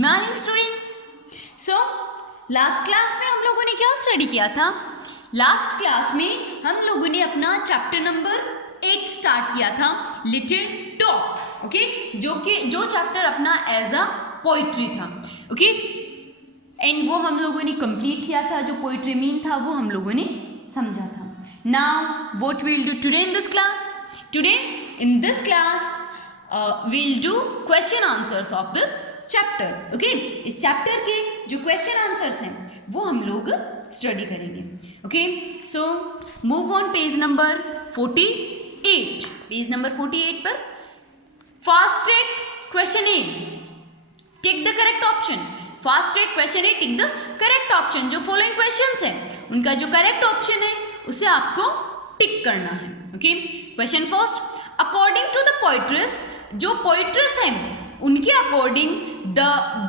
Morning students. So last class में हम लोगों ने क्या स्टडी किया था? लास्ट क्लास में हम लोगों ने अपना चैप्टर नंबर 8 स्टार्ट किया था, लिटिल टॉक। ओके, जो चैप्टर अपना एज अ पोइट्री था। ओके, एंड वो हम लोगों ने कंप्लीट किया था। जो पोइट्री मीन था वो हम लोगों ने समझा था। Now what we will do today in this class? Today in this class we will do question answers of this chapter. Okay, इस चैप्टर के जो क्वेश्चन आंसर्स हैं वो हम लोग स्टडी करेंगे। Okay, so move on page number 48। Page number 48 पर fast track question A, tick the correct option. Fast track question A, tick the correct option. जो फॉलोइंग क्वेश्चंस हैं उनका जो करेक्ट ऑप्शन है उसे आपको टिक करना है। Okay, question first, according to the poetess, जो पोइट्रेस हैं उनके according the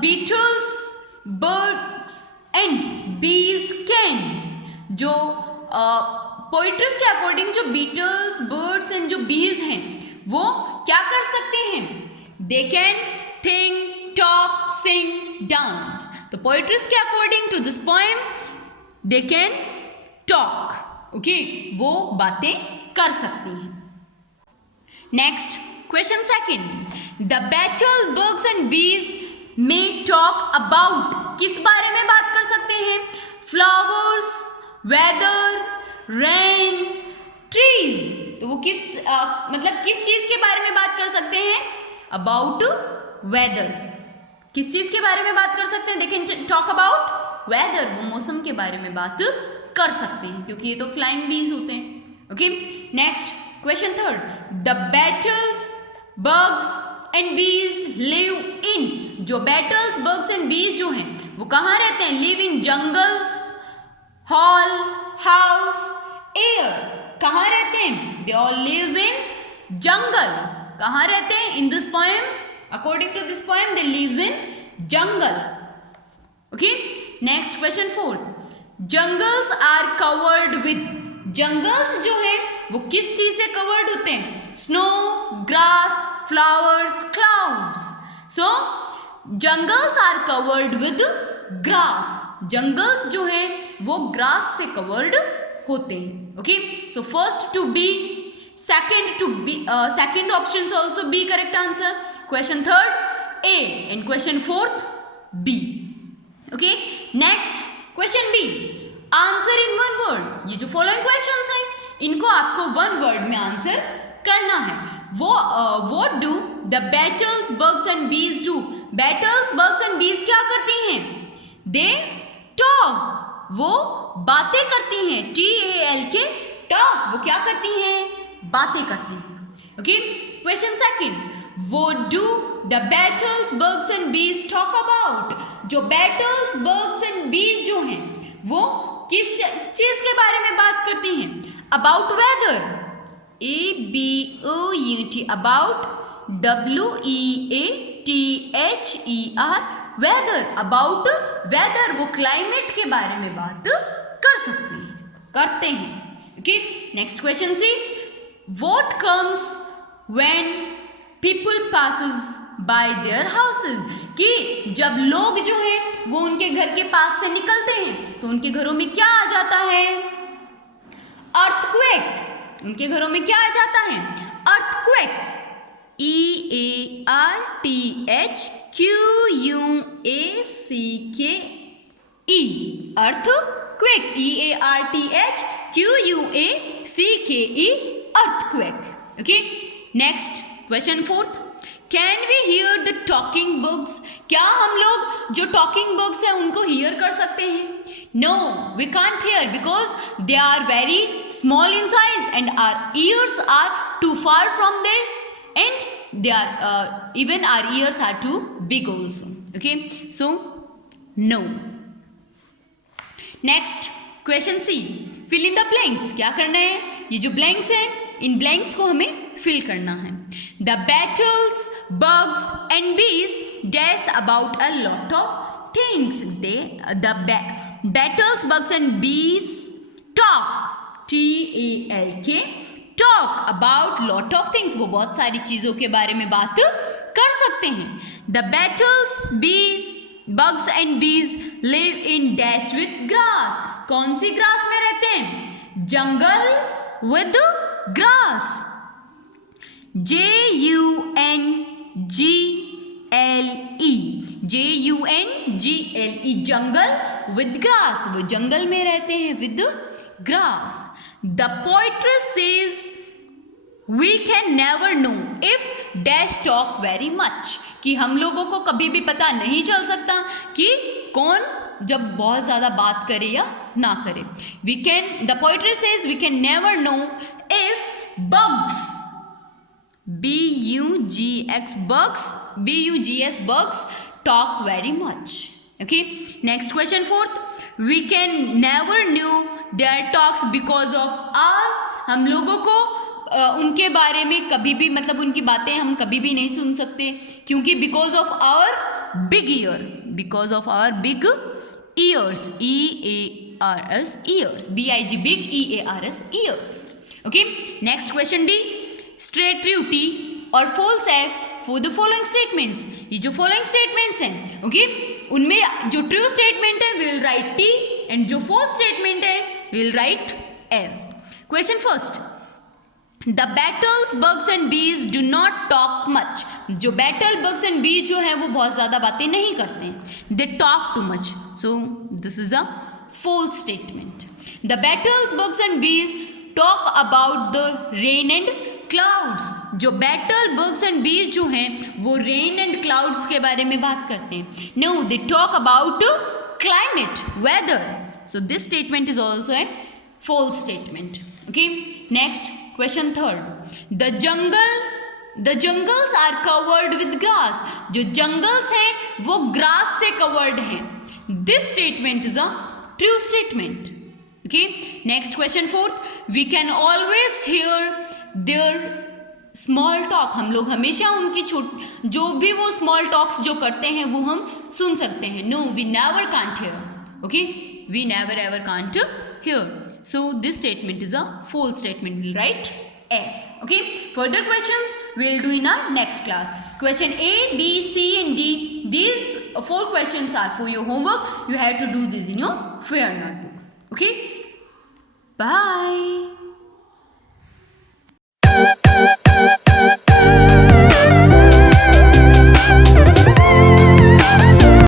beetles birds and bees can, जो पोइट्रेस के अकॉर्डिंग जो बीटल्स बर्ड्स एंड जो बीज हैं वो क्या कर सकते हैं? They can think, talk, sing, dance. तो पोइट्रेस के according to this poem they can talk. Okay, वो बातें कर सकती हैं। Next question second, the battle birds and bees में टॉक अबाउट, किस बारे में बात कर सकते हैं? Flowers, weather, rain, trees. तो वो किस चीज के बारे में बात कर सकते हैं? About weather. किस चीज के बारे में बात कर सकते हैं? They can talk about weather. वो मौसम के बारे में बात कर सकते हैं क्योंकि ये तो फ्लाइंग बीज होते हैं। Okay, next question third, the beetles birds and बीज लिव इन, जो बैटल्स बर्ड्स एंड बीज जो हैं वो कहाँ रहते हैं? Live in jungle, hall, house, air. कहाँ रहते हैं? They all lives in jungle. कहाँ रहते हैं? In this poem, according to this poem they lives in jungle. Okay, next question fourth, jungles are covered with, jungles जो है वो किस चीज से कवर्ड होते हैं? Snow, grass, flowers, clouds. So jungles are covered with grass. Jungles जो है वो ग्रास से कवर्ड होते हैं। Okay, so first to B, second to B, second option also B correct answer. Question third A and question fourth B. Okay, next question B, answer in one word. ये जो following questions हैं इनको आपको one word में answer करना है। What do the beetles birds and बीज do? Battles birds and बीज क्या करती हैं? दे टॉक, वो बातें करती हैं। TALK, टॉक, वो क्या करती हैं? बातें करती हैं। Okay, question second, what do the beetles birds and bees talk about? जो बैटल्स बर्ड्स एंड बीज जो हैं वो किस चीज के बारे में बात करती हैं? About weather, ABOUT, about, WEATHER, weather, about weather. वो क्लाइमेट के बारे में बात कर सकते हैं, करते हैं। Okay, next question C, what comes when people passes by their houses, कि जब लोग जो है वो उनके घर के पास से निकलते हैं तो उनके घरों में क्या आ जाता है? अर्थक्वेक। उनके घरों में क्या आ जाता है? Earthquake, EARTHQUACKE, earthquake, EARTHQUACKE, earthquake. Okay, next question fourth, can we hear the talking birds? क्या हम लोग जो टॉकिंग बर्ड्स हैं उनको हियर कर सकते हैं? No, we can't hear because they are very small in size and our ears are too far from there and they are even our ears are too big also. Okay, so no. Next question C, fill in the blanks. क्या करना है? ये जो blanks हैं इन blanks को हमें fill करना है। The beetles birds and bees dash about a lot of things. The beetles birds and bees talk, TALK, talk about lot of things. वो बहुत सारी चीजों के बारे में बात कर सकते हैं। द बैटल्स बीज bugs and bees live in dash with grass. कौन सी ग्रास में रहते हैं? जंगल with grass. Jungle, Jungle, jungle with grass, वो जंगल में रहते हैं with grass. The poetess says we can never know if dash talk very much, कि हम लोगों को कभी भी पता नहीं चल सकता कि कौन जब बहुत ज़्यादा बात करे या ना करे. The poetess says we can never know if bugs, bugs talk very much. Okay, next question, fourth. We can never know their talks because of our, हम लोगों को उनके बारे में कभी भी मतलब उनकी बातें हम कभी भी नहीं सुन सकते क्योंकि because of our big ear, because of our big ears, E-A-R-S, ears, B-I-G, big E-A-R-S, ears. Okay, next question D. Straight true T और false F for the following statements. ये जो following statements हैं, okay, उनमें जो true statement है we will write T and जो false statement है we will write F. Question first. The battles, bugs and bees do not talk much. जो battle, bugs and bees जो हैं वो बहुत ज़्यादा बातें नहीं करते हैं. They talk too much. So this is a false statement. The battles, bugs and bees talk about the rain and clouds. जो battle, bugs and bees जो हैं वो rain and clouds के बारे में बात करते हैं. No, they talk about climate, weather. So this statement is also a false statement. Okay. Next. Question third. The jungles are covered with grass. जो jungles हैं वो grass से covered हैं. This statement is a true statement. Okay. Next question fourth. We can always hear their small talk. हम लोग हमेशा उनकी जो भी वो small talks जो करते हैं वो हम सुन सकते हैं. No, we never can't hear. Okay. We never ever can't hear. So this statement is a false statement. We'll write F. Okay. Further questions we'll do in our next class. Question A, B, C and D. These 4 questions are for your homework. You have to do this in your fair notebook. Okay. Bye.